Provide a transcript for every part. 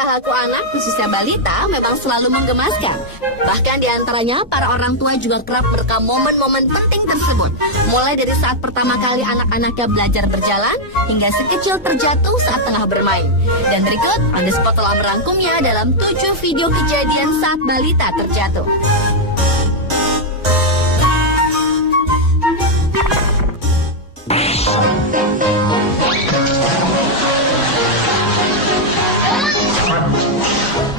tingkah laku anak, khususnya balita, memang selalu menggemaskan. Bahkan di antaranya, para orang tua juga kerap merekam momen-momen penting tersebut. Mulai dari saat pertama kali anak-anaknya belajar berjalan, hingga si kecil terjatuh saat tengah bermain. Dan berikut, On The Spot telah merangkumnya dalam 7 video kejadian saat balita terjatuh.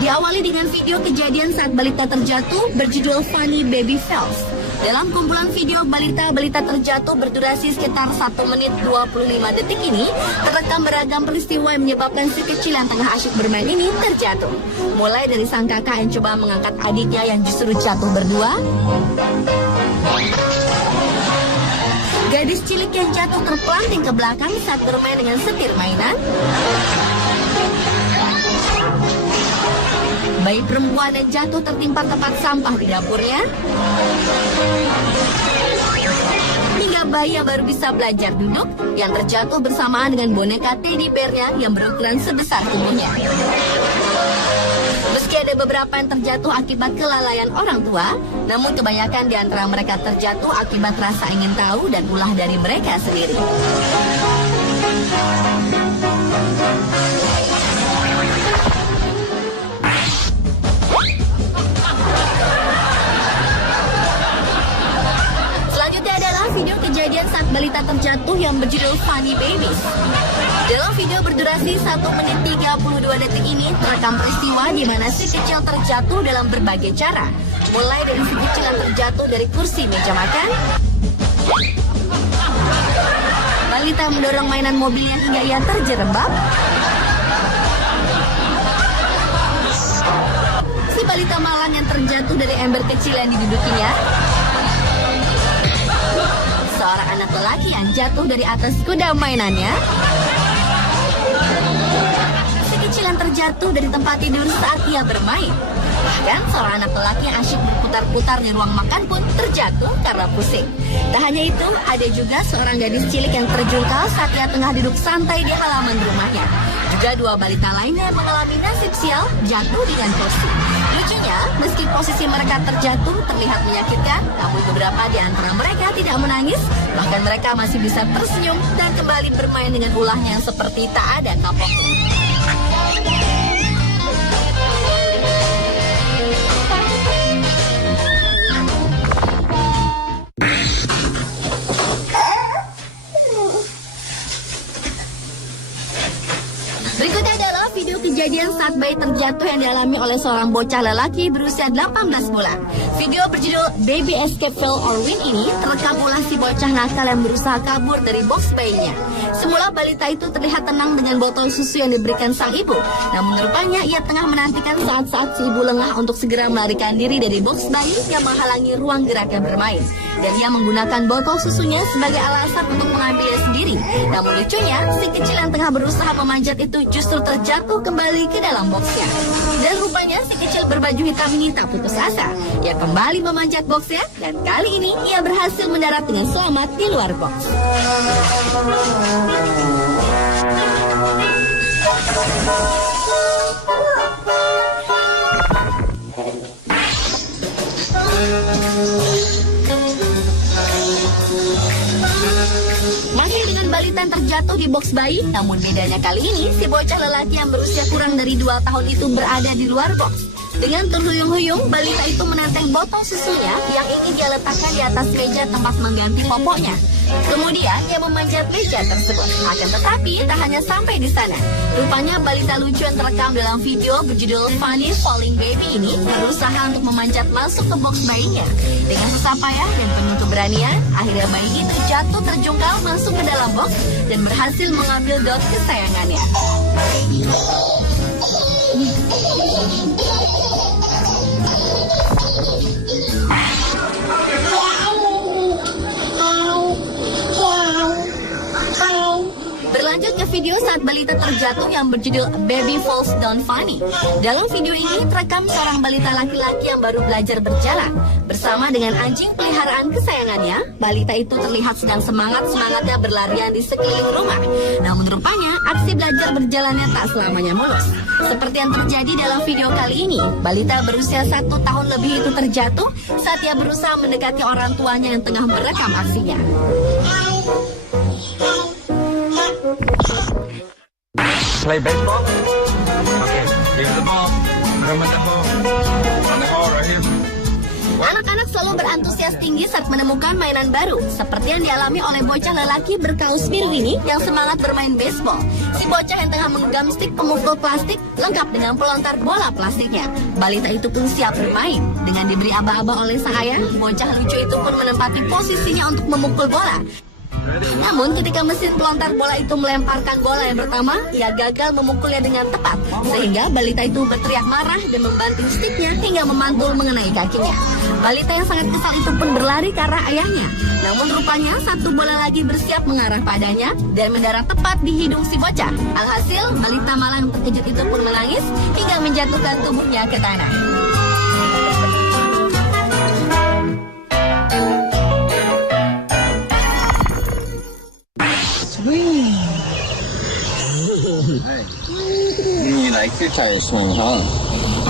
Diawali dengan video kejadian saat balita terjatuh berjudul Funny Baby Falls. Dalam kumpulan video balita-balita terjatuh berdurasi sekitar 1 menit 25 detik ini, terekam beragam peristiwa yang menyebabkan si kecil yang tengah asyik bermain ini terjatuh. Mulai dari sang kakak yang coba mengangkat adiknya yang justru jatuh berdua, gadis cilik yang jatuh terpelanting ke belakang saat bermain dengan setir mainan, bayi perempuan yang jatuh tertimpa tempat sampah di dapurnya, hingga bayi yang baru bisa belajar duduk yang terjatuh bersamaan dengan boneka teddy bear-nya yang berukuran sebesar tubuhnya. Meski ada beberapa yang terjatuh akibat kelalaian orang tua, namun kebanyakan di antara mereka terjatuh akibat rasa ingin tahu dan ulah dari mereka sendiri. Video kejadian saat balita terjatuh yang berjudul Funny Babies. Dalam video berdurasi 1 menit 32 detik ini terekam peristiwa di mana si kecil terjatuh dalam berbagai cara. Mulai dari si kecil yang terjatuh dari kursi meja makan, balita mendorong mainan mobilnya hingga ia terjerembab, si balita malang yang terjatuh dari ember kecil yang didudukinya, seorang anak lelaki yang jatuh dari atas kuda mainannya, si kecil yang terjatuh dari tempat tidur saat ia bermain. Bahkan seorang anak lelaki yang asyik berputar-putar di ruang makan pun terjatuh karena pusing. Tak hanya itu, ada juga seorang gadis cilik yang terjungkal saat ia tengah duduk santai di halaman rumahnya. Juga 2 balita lainnya yang mengalami nasib sial jatuh dengan kursi. Lucunya, meski posisi mereka terjatuh terlihat menyakitkan, namun beberapa di antara mereka tidak menangis. Bahkan mereka masih bisa tersenyum dan kembali bermain dengan ulahnya yang seperti tak ada kapoknya. Berikutnya adalah video kejadian saat bayi terjatuh yang dialami oleh seorang bocah lelaki berusia 18 bulan. Video berjudul Baby Escape Fail or Win ini terekam ulah si bocah nakal yang berusaha kabur dari box bayinya. Semula balita itu terlihat tenang dengan botol susu yang diberikan sang ibu. Namun rupanya ia tengah menantikan saat-saat si ibu lengah untuk segera melarikan diri dari box bayi yang menghalangi ruang geraknya bermain. Dan ia menggunakan botol susunya sebagai alasan untuk mengambilnya sendiri. Namun lucunya, si kecil yang tengah berusaha memanjat itu justru terjatuh kembali ke dalam boxnya. Dan rupanya si kecil berbaju hitam ini tak putus asa. Ia kembali memanjat boxnya dan kali ini ia berhasil mendarat dengan selamat di luar box. Masih dengan balita yang terjatuh di box bayi, namun bedanya kali ini si bocah lelaki yang berusia kurang dari 2 tahun itu berada di luar box. Dengan terhuyung-huyung, balita itu menenteng botol susunya yang ingin dia letakkan di atas meja tempat mengganti popoknya. Kemudian ia memanjat meja tersebut. Akan tetapi tak hanya sampai di sana. Rupanya balita lucu yang terekam dalam video berjudul Funny Falling Baby ini berusaha untuk memanjat masuk ke box bayinya. Dengan susah payah dan penuh keberanian, akhirnya bayi itu jatuh terjungkal masuk ke dalam box dan berhasil mengambil dot kesayangannya. Berlanjut ke video saat balita terjatuh yang berjudul Baby Falls Down Funny. Dalam video ini terekam seorang balita laki-laki yang baru belajar berjalan. Bersama dengan anjing peliharaan kesayangannya, balita itu terlihat sedang semangat-semangatnya berlarian di sekeliling rumah. Namun rupanya aksi belajar berjalannya tak selamanya mulus. Seperti yang terjadi dalam video kali ini, balita berusia 1 tahun lebih itu terjatuh saat ia berusaha mendekati orang tuanya yang tengah merekam aksinya. Play baseball? Okay, here's the ball. Run with the ball. Run the ball right here. Anak-anak selalu berantusias tinggi saat menemukan mainan baru, seperti yang dialami oleh bocah lelaki berkaus biru ini yang semangat bermain baseball. Si bocah yang tengah menggenggam stik pemukul plastik lengkap dengan pelontar bola plastiknya. Balita itu pun siap bermain. Dengan diberi aba-aba oleh sang ayah, bocah lucu itu pun menempati posisinya untuk memukul bola. Namun ketika mesin pelontar bola itu melemparkan bola yang pertama, ia gagal memukulnya dengan tepat, sehingga balita itu berteriak marah dan membanting stiknya hingga memantul mengenai kakinya. Balita yang sangat kesal itu pun berlari ke arah ayahnya. Namun rupanya satu bola lagi bersiap mengarah padanya dan mendarat tepat di hidung si bocah. Alhasil, balita malah yang terkejut itu pun menangis hingga menjatuhkan tubuhnya ke tanah.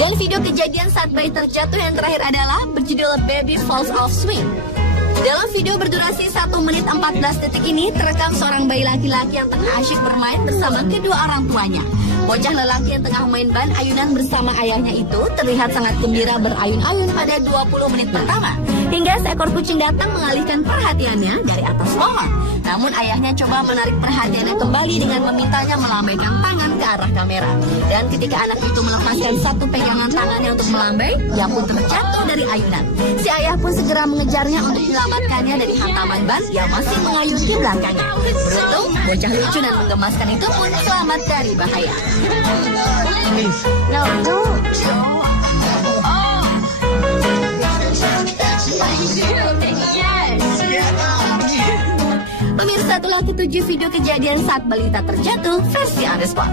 Dan video kejadian saat bayi terjatuh yang terakhir adalah berjudul Baby Falls Off Swing. Dalam video berdurasi 1 menit 14 detik ini terekam seorang bayi laki-laki yang tengah asyik bermain bersama kedua orang tuanya. Bocah lelaki yang tengah main ban ayunan bersama ayahnya itu terlihat sangat gembira berayun-ayun pada 20 menit pertama, hingga seekor kucing datang mengalihkan perhatiannya dari atas pohon. Namun ayahnya coba menarik perhatiannya kembali dengan memintanya melambaikan tangan ke arah kamera. Dan ketika anak itu melepaskan satu pegangan tangannya untuk melambai, ia pun terjatuh dari ayunan. Si ayah pun segera mengejarnya untuk menyelamatkannya dari hantaman ban yang masih mengayun di belakangnya. Beruntung, bocah lucu dan menggemaskan itu pun selamat dari bahaya. No, don't. Oh. Pemirsa, itulah 7 video kejadian saat balita terjatuh versi on the spot.